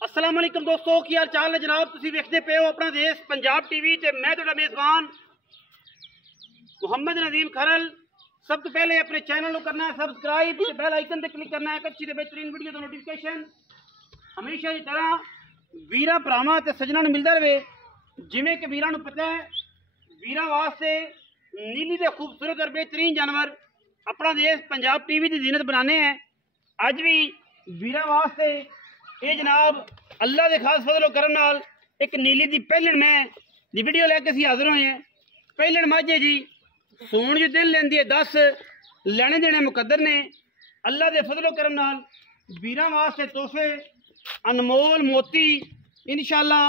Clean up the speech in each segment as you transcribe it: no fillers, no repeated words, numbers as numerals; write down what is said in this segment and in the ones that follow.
अस्सलाम वालेकुम दोस्तों, की हाल चाल है जनाब। तुसीं वेखदे पे हो अपना देश पंजाब टीवी ते मैं तुहाडा मेज़बान मुहम्मद नदीम खरल। सब तो पहले अपने चैनल को करना है सबसक्राइब ते बेल आइकन ते क्लिक करना है अच्छी ते बेहतरीन वीडियो का नोटिफिकेशन हमेशा की तरह वीरां भरावां ते सज्जनां नूं मिलदा रहे। जिवें कि वीरां नूं पता है वीरां वास्ते नीली दे खूबसूरत और बेहतरीन जानवर अपना देश पंजाब टीवी की जीनत बनाने हैं। अज भी वीरां वास्ते ये जनाब अल्लाह के खास फजलो करम नाल एक नीली दी पहलण मैं दी वीडियो लैके असीं हाज़र होए हैं। पहलण माझे जी सूण जो दिन लेंदी है 10 लैने देने मुकद्दर ने। अल्लाह के फजलो करम नाल वीरां वास्ते तोहफे अनमोल मोती इंशाअल्लाह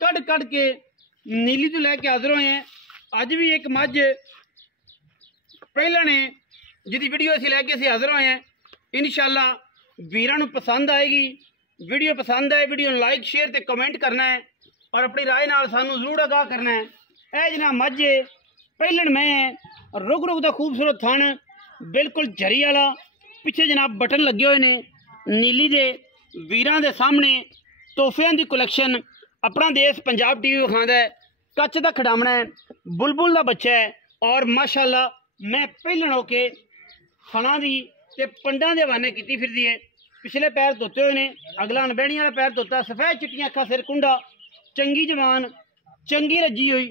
कड़ कड़ के नीली तो लैके हाज़र होए हैं। अज भी एक मझ पहलण है जिहदी वीडियो असीं लैके असीं हाज़र होए हैं। इंशाअल्लाह वीरां नूं पसंद आएगी। वीडियो पसंद आए वीडियो लाइक शेयर ते कमेंट करना है और अपनी राय नाल सानू जरूर आगाह करना है। ए जनाब मझ पहलण मैं रुग रुग दा खूबसूरत थन बिल्कुल झरी वाला पिछे जनाब बटन लगे हुए ने नीली दे वीरां दे सामने तोहफियां दी कलैक्शन अपना देश पंजाब टीवी विखांदा है। कच्च दा खड़ामना है बुलबुल दा बच्चा है और माशाअल्लाह मैं पहलण होके फणां दी ते पंडां दे हवाने कीती फिरदी है। पिछले पैर धोते हुए ने अगला अनबैनी वाला पैर धोता सफेद चिट्टियां अखा सिर कुंडा चंगी जवान चंगी रजी हुई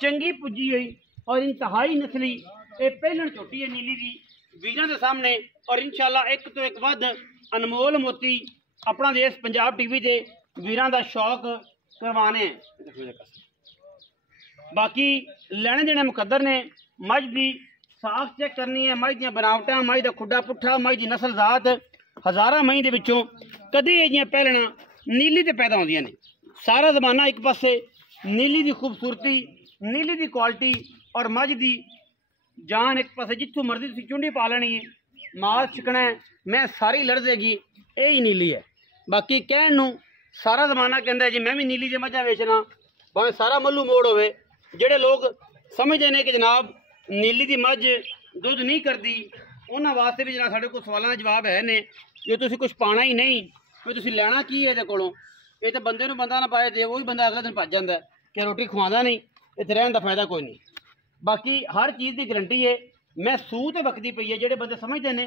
चंगी पुजी हुई और इंतहाई नस्ली ये पहलण झोटी है नीली दी वीरां दे सामने। और इंशाअल्लाह एक तो एक वध अनमोल मोती अपना देश पंजाब टीवी ते वीरां दा शौक करवाने हैं। बाकी लैने देने मुकद्दर ने। मझ दी साफ चेक करनी है। मझ दी बनावटां मझ दा खुड्डा पुट्ठा मझ दी नस्ल जात हज़ारां मई दे विचों कदे इह पहलणा नीली ते पैदा होंदियां ने। सारा जमाना एक पासे नीली दी खूबसूरती नीली दी क्वालिटी और मझ दी जान एक पासे जिथों मर्जी तुसीं चुंडी पा लेनी है माल चिकना है मैं सारी लड़ देगी यही नीली है। बाकी कहण नूं सारा जमाना कहंदा जी मैं भी नीली दी मझां वेचना भावें सारा मल्लू मोड़ होवे। जिहड़े लोग समझदे ने कि जनाब नीली दी मझ दुध नहीं करती उन्हां वास्ते भी जनाब साडे कोल सवालां दे जवाब है ने। जे तुसीं कुछ पाना ही नहीं फिर तुसीं लैना की है इहदे कोलों। ये तो बंदे नूं बंदा ना पाए ते वही बंदा अगले दिन भज जांदा है कि रोटी खवांदा नहीं इत्थे रहण दा फायदा कोई नहीं। बाकी हर चीज़ की गारंटी है। मैं सूह ते वकदी पई है जिहड़े बंदे समझदे ने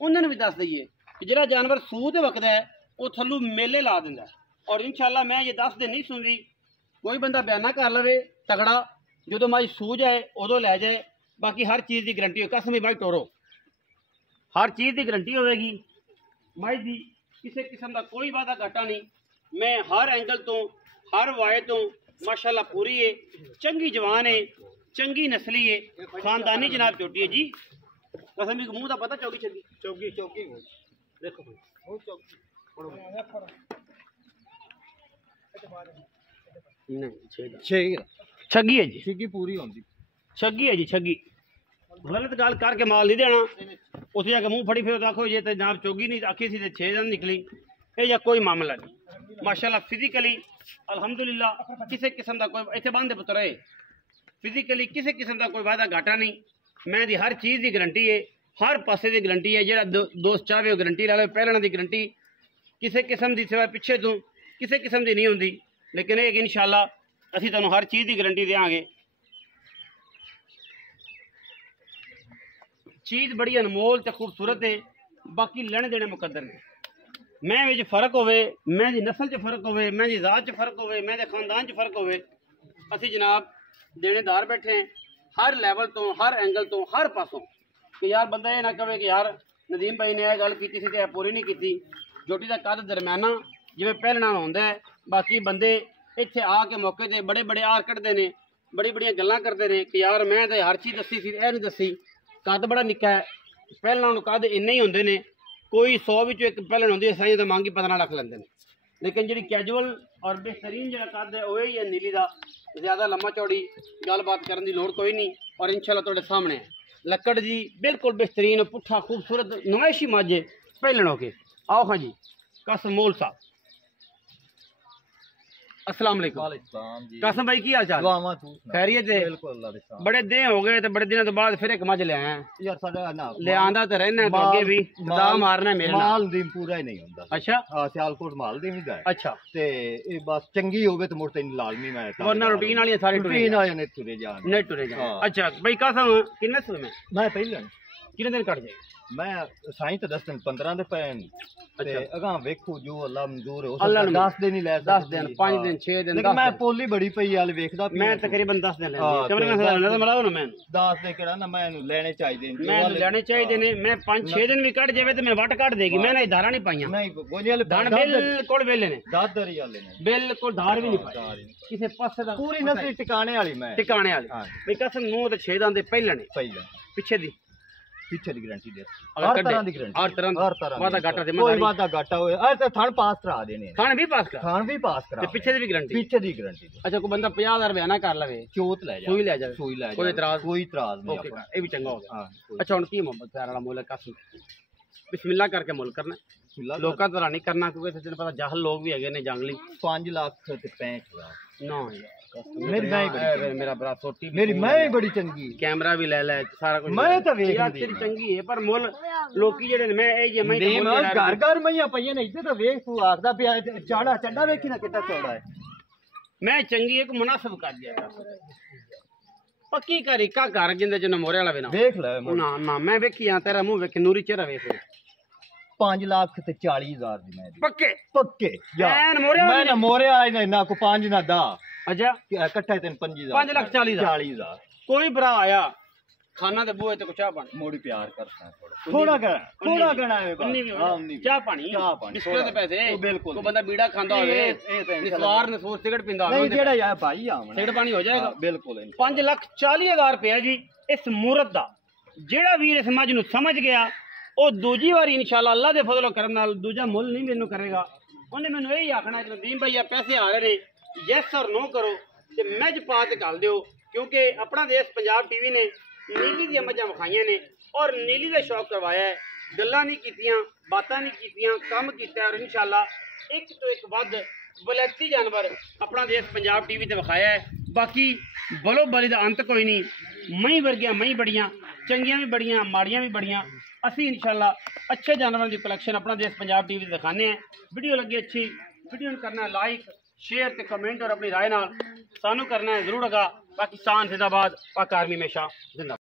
उन्हां नूं भी दस दईए कि जिहड़ा जानवर सूह ते वकदा है वो थल्लों मेले ला दिंदा है। और इंशाअल्लाह मैं ये 10 दिन नहीं सुनदी कोई बंदा बयाना कर लवे तगड़ा जो मझ सूह जाए उदों लै जाए। बाकी हर चीज़ की गारंटी हो कसम भाई टोरो हर चीज़ की गारंटी होगी। मझ की किसी किस्म का कोई वादा घाटा नहीं। मैं हर एंगल तो हर वाय तो माशाअल्लाह पूरी है चंगी जवान है चंगी नस्ली है खानदानी जनाब चोटी है जी। कसम भी मुँह का पता चौकी छगी चौकी चौकी देखो छगी है जी छगी पूरी होंगी छगी है जी छगी गलत गल करके माल नहीं देना उसे जाके मुँह फड़ी फिर आखो जे तो जनाब चौगी नहीं आखी सी 6 दिन निकली ये कोई मामला नहीं। माशाअल्लाह फिजिकली अल्हम्दुलिल्लाह किसी किस्म का कोई इतने बंद पुत्र है फिजिकली किसी किस्म का कोई वादा घाटा नहीं। मैं दी हर चीज़ की गारंटी है हर पासे की गारंटी है। जो दोस्त चाहे गारंटी ला लो पहलण की गारंटी किसी किस्म की सिवा पिछे तू किसी किस्म की नहीं होंगी। लेकिन ये इंशाअल्लाह असीं तुहानूं हर चीज़ की गारंटी देंगे। चीज़ बड़ी अनमोल ते खूबसूरत है। बाकी लेने देने मुकद्दर ने। मैं विच फर्क होवे मैं दी नस्ल च फर्क होवे मैं दी जात च फर्क होवे मैं दे खानदान च फर्क होवे असीं जनाब देनेदार बैठे हैं हर लैवल तो हर एंगल तो हर पासों कि यार बंदा ये ना कहे कि यार नदीम भाई ने यह गल की सी पूरी नहीं की। जोटी का कद दरम्याना जिवें पहलना होंदा है। बाकी बंदे इत्थे आके मौके ते बड़े बड़े आर कढ़दे ने बड़ी बड़ियां गल्लां करदे ने कि यार मैं तो हर चीज़ दसी सी यह नहीं दसी कद बड़ा निक्का है पहलना कद इन्ने ही होंदे ने कोई 100 विचों एक पहलण होंदी है साईं तो मांगी 15 लाख लैंदे ने। लेकिन जी कैजुअल और बेहतरीन जो कद है वही है नीली का ज़्यादा लम्मा चौड़ी गलबात करने की लोड़ कोई नहीं। और इंशाअल्लाह तुहाडे सामने है लक्कड़ जी बिल्कुल बेहतरीन पुट्ठा खूबसूरत नुमाइशी माजे पहलण हो के आओ हाँ जी कसम मोल साहब अस्सलाम वालेकुम। वालेकुम जी। कासम भाई की हाल चाल? दुआवां तू सुना। खैरियत है? बिल्कुल अल्लाह दे साथ। बड़े दिन हो गए, तो बड़े दिनों तो बाद फिर एक मज ले आया। यार साडा ना ले आंदा तो रहना है, तो अगे भी दा मारना है मेरे नाल। माल दी पूरा ही नहीं हुंदा। अच्छा हां सियालकोट माल दी नहीं दा। अच्छा ते ए बस चंगी होवे तो मुड़ तैਨੂੰ लाजमी मैं वरना रूटीन वाली सारी रूटीन वाले ने तुरे जान नहीं टुरे जा। हाँ। अच्छा भाई कासम किन्ने समय में मैं पहले कितने दिन कट जाए? मैं साईं तो 10 दिन 15 दे पैन ते अच्छा। अगा वेखो जो अल्लाह मंजूर है अल्लाह उस 10 दिन ही ले 10 दिन 5 दिन 6 दिन लेकिन मैं पोली बड़ी पई वाल वेखदा मैं तकरीबन 10 दिन हाँ, लेंदी कमरे में नजर मराओ ना मैं 10 दे केड़ा ना मैं लेने चाहिए मैं लेने चाहिए ने मैं 5-6 दिन भी कट जावे तो मैं वट काट देगी मैं नहीं धारा नहीं पाईया नहीं गोली वाले धान बिल्कुल वेले ने दादरी वाले ने बिल्कुल धार भी नहीं पाई किसी पासे दा पूरी नस्ल टिकाने वाली मैं टिकाने वाली हाँ। भाई कसम 9 ते 6 दां दे पहले ने पहले पीछे दी पीछे की गारंटी दे अगर हर कड्डे, तरह की गारंटी हर तरह वादा घाटा कोई जिम्मेदारी वादा घाटा होए अरे तो थान पास करा देने खान भी पास कर थान भी पास करा ते पीछे दी भी गारंटी पीछे दी गारंटी अच्छा कोई बंदा 50,000 बयाना कर लवे चोत ले जा सुई ले जावे सुई ले जा कोई इतराज कोई इतराज नहीं ओके अपना। ये भी चंगा हो गया हां अच्छा हुन की मोहब्बत प्यार वाला मोल है कसम बिस्मिल्लाह करके मोल करना लोकां तरह नहीं करना क्योंकि सच्चे पता जाहल लोग भी हैगे ने जंगली 5 लाख ते 65,000 ना यार मेरी मैं बड़ी मेरा बड़ा सोटी मेरी मैं बड़ी चंगी कैमरा भी ले ले सारा कुछ मैं तो वेख यार दी तेरी चंगी है पर मोल लोकी जेड़े मैं ए जे मैं नहीं मैं घर घर मैया पईए ने इधर तो वेख तू आखदा पिया चाड़ा चड्डा वेखी ना कितना चौड़ा है मैं चंगी एक मुनासिब कर दिया कर पक्की कर इका घर जिंदे च मोरे वाला भी ना देख ले ना ना मैं वेखी हां तेरा मुंह वेख नूरी चेहरा वेख 5 लाख ते 40,000 दी मैं पक्के पक्के ऐन मोरे वाला मैं ना मोरे वाला ना को 5 ना 10 अच्छा इकट्ठा तेन 5,000 5,40,000 कोई भरा आया खाना ते बूहे ते को चाह पानी मोड़ी प्यार करता थोड़ा गणा है चाह पानी बिस्कुट ते पैसे बिल्कुल को बंदा बीड़ा खांदा होवे निस्वार ने सोच सिगरेट पींदा नहीं जेड़ा यार भाई आवन सिगरेट पानी हो जाएगा बिल्कुल 5,40,000 रुपया जी इस मूरत दा जेड़ा वीर इस मज नु समझ गया ਉਹ ਦੂਜੀ ਵਾਰੀ ਇਨਸ਼ਾਅੱਲਾ ਅੱਲਾ ਦੇ ਫਜ਼ਲ ਕਰਮ ਨਾਲ ਦੂਜਾ ਮੁੱਲ ਨਹੀਂ ਮੈਨੂੰ ਕਰੇਗਾ ਉਹਨੇ ਮੈਨੂੰ ਇਹੀ ਆਖਣਾ ਕਿ ਨਦੀਮ ਭਾਈ ਆ ਪੈਸੇ ਆ ਰਹੇ ਨੇ ਯੈਸ ਔਰ ਨੋ ਕਰੋ ਤੇ ਮੈਜ ਪਾ ਤੇ ਘੱਲ ਦਿਓ ਕਿਉਂਕਿ ਆਪਣਾ ਦੇਸ਼ ਪੰਜਾਬ ਟੀਵੀ ਨੇ ਨੀਲੀ ਦੀਆਂ ਮੱਝਾਂ ਵਿਖਾਈਆਂ ਨੇ ਔਰ ਨੀਲੀ ਦਾ ਸ਼ੌਕ ਕਰਵਾਇਆ ਹੈ ਗੱਲਾਂ ਨਹੀਂ ਕੀਤੀਆਂ ਬਾਤਾਂ ਨਹੀਂ ਕੀਤੀਆਂ ਕੰਮ ਕੀਤਾ ਔਰ ਇਨਸ਼ਾਅੱਲਾ ਇੱਕ ਤੋਂ ਇੱਕ ਵੱਧ ਬਲੈਤੀ ਜਾਨਵਰ ਆਪਣਾ ਦੇਸ਼ ਪੰਜਾਬ ਟੀਵੀ ਤੇ ਵਿਖਾਇਆ ਹੈ ਬਾਕੀ ਬਲੋ ਬਲੀ ਦਾ ਅੰਤ ਕੋਈ ਨਹੀਂ ਮਹੀਂ ਵਰਗੀਆਂ ਮਹੀਂ ਬੜੀਆਂ ਚੰਗੀਆਂ ਵੀ ਬੜੀਆਂ ਮਾੜੀਆਂ ਵੀ ਬੜੀਆਂ ਅਸੀਂ ਇਨਸ਼ਾਅੱਲਾ अच्छे जानवरों की कलेक्शन अपना देश पंजाब टीवी दिखाने हैं वीडियो लगी अच्छी वीडियो में करना है लाइक शेयर ते कमेंट और अपनी राय नाल सानू करना है जरूर लगा पाकिस्तान जिंदाबाद पाक आर्मी हमेशा जिंदाबाद।